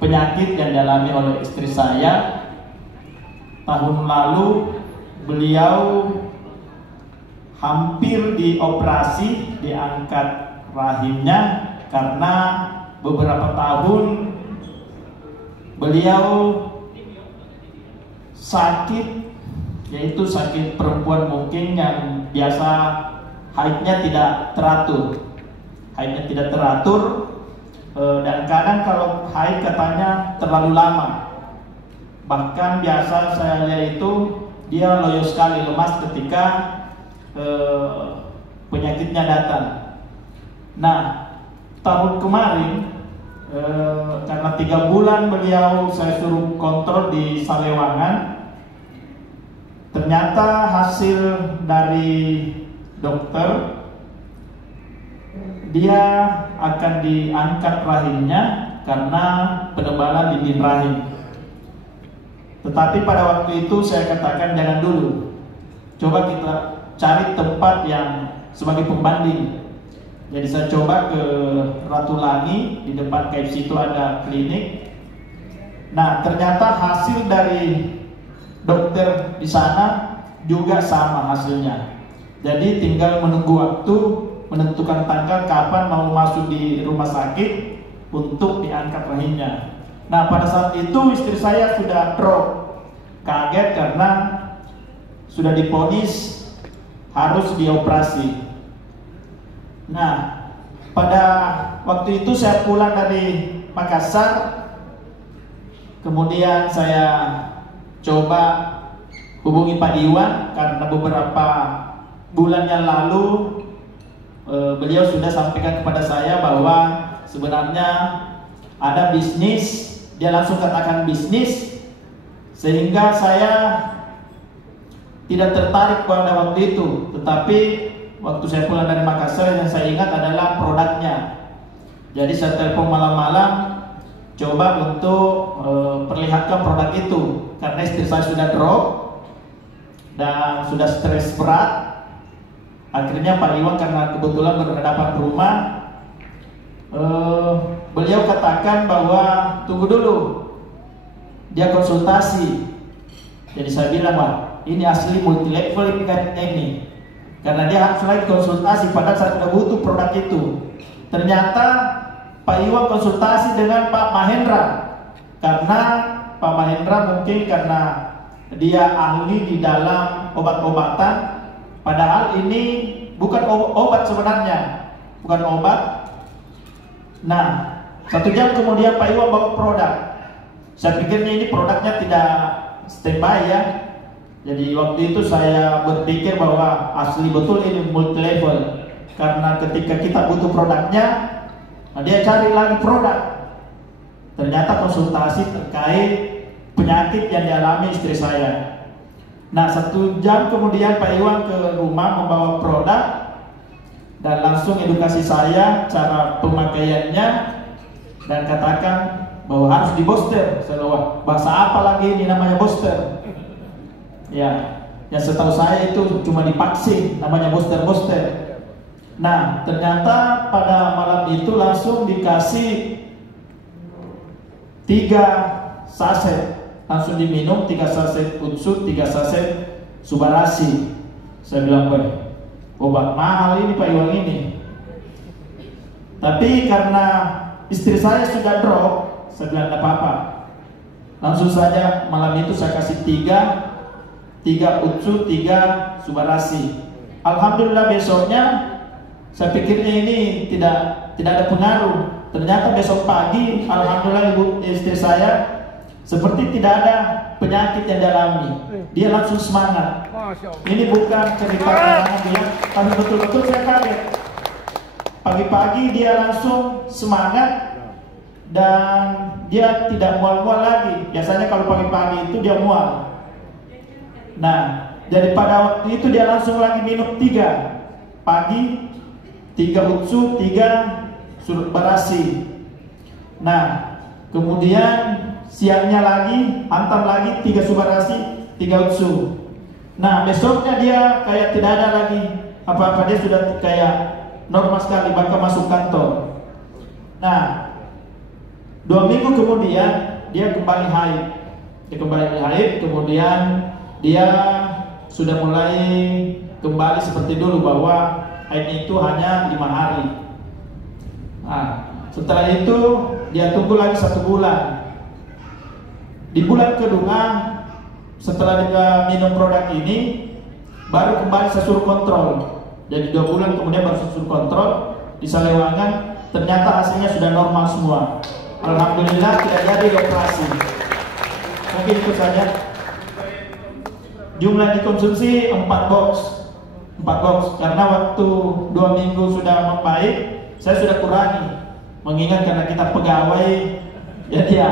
penyakit yang dialami oleh istri saya. Tahun lalu beliau hampir dioperasi, diangkat rahimnya karena beberapa tahun beliau sakit, yaitu sakit perempuan mungkin yang biasa haidnya tidak teratur, dan kadang kalau haid katanya terlalu lama. Bahkan biasa saya lihat itu dia loyo sekali, lemas ketika penyakitnya datang. Nah, tahun kemarin karena 3 bulan beliau saya suruh kontrol di Salewangan, ternyata hasil dari dokter dia akan diangkat rahimnya karena penebalan dinding rahim. Tetapi pada waktu itu saya katakan jangan dulu, coba kita cari tempat yang sebagai pembanding. Jadi saya coba ke Ratulangi, di depan KFC itu ada klinik. Nah, ternyata hasil dari dokter di sana juga sama hasilnya. Jadi tinggal menunggu waktu, menentukan tanggal kapan mau masuk di rumah sakit untuk diangkat rahimnya. Nah, pada saat itu istri saya sudah drop, kaget karena sudah divonis harus dioperasi. Nah, pada waktu itu saya pulang dari Makassar, kemudian saya coba hubungi Pak Iwan karena beberapa bulan yang lalu beliau sudah sampaikan kepada saya bahwa sebenarnya ada bisnis. Dia langsung katakan bisnis, sehingga saya tidak tertarik pada waktu itu. Tetapi waktu saya pulang dari Makassar, yang saya ingat adalah produknya. Jadi saya telepon malam-malam, coba untuk perlihatkan produk itu, karena istri saya sudah drop dan sudah stres berat. Akhirnya Pak Iwan karena kebetulan berhadapan rumah, beliau katakan bahwa tunggu dulu, dia konsultasi. Jadi saya bilang, wah ini asli multi level ini kan ini, karena dia harus lagi konsultasi padahal saya sudah butuh produk itu. Ternyata Pak Iwan konsultasi dengan Pak Mahendra, karena Pak Mahendra mungkin karena dia ahli di dalam obat-obatan, padahal ini bukan obat sebenarnya, bukan obat. Nah, 1 jam kemudian Pak Iwan bawa produk. Saya pikirnya ini produknya tidak standby ya. Jadi waktu itu saya berpikir bahwa asli betul ini multi level, karena ketika kita butuh produknya, dia cari lagi produk. Ternyata konsultasi terkait penyakit yang dialami istri saya. Nah, 1 jam kemudian Pak Iwan ke rumah membawa produk dan langsung edukasi saya cara pemakaiannya dan katakan bahwa harus di booster. Saya bilang, bahasa apa lagi ini namanya booster? Ya, yang setahu saya itu cuma divaksin, namanya booster. Nah, ternyata pada malam itu langsung dikasih 3 saset, langsung diminum 3 saset unsur, 3 saset Subarasi. Saya bilang, obat mahal ini Pak Iwan ini. Tapi karena istri saya sudah drop, saya bilang tidak apa-apa. Langsung saja malam itu saya kasih 3 unsur, 3 Subarasi. Alhamdulillah besoknya saya pikirnya ini tidak ada pengaruh. Ternyata besok pagi, alhamdulillah istri saya seperti tidak ada penyakit yang dialami. Dia langsung semangat. Ini bukan cerita karangan dia, tapi betul-betul saya kaget. Pagi-pagi dia langsung semangat dan dia tidak mual-mual lagi. Biasanya kalau pagi-pagi itu dia mual. Nah, jadi pada waktu itu dia langsung lagi minum 3 pagi, 3 unsur, 3 Subarasi. Nah, kemudian siangnya lagi hantam lagi 3 Subarasi, 3 unsur. Nah, besoknya dia kayak tidak ada lagi apa-apa, dia sudah kayak normal sekali, bahkan masuk kantor. Nah, 2 minggu kemudian dia kembali haid. Dia kembali haid, kemudian dia sudah mulai kembali seperti dulu bahwa haid itu hanya 5 hari. Nah, setelah itu dia tunggu lagi 1 bulan. Di bulan kedua setelah dia minum produk ini, baru kembali saya suruh kontrol. Jadi 2 bulan kemudian baru saya suruh kontrol di Salewangan, ternyata hasilnya sudah normal semua. Alhamdulillah tidak jadi operasi. Mungkin itu saja. Jumlah dikonsumsi 4 box. 4 box karena waktu 2 minggu sudah membaik, saya sudah kurangi. Mengingat karena kita pegawai, jadi ya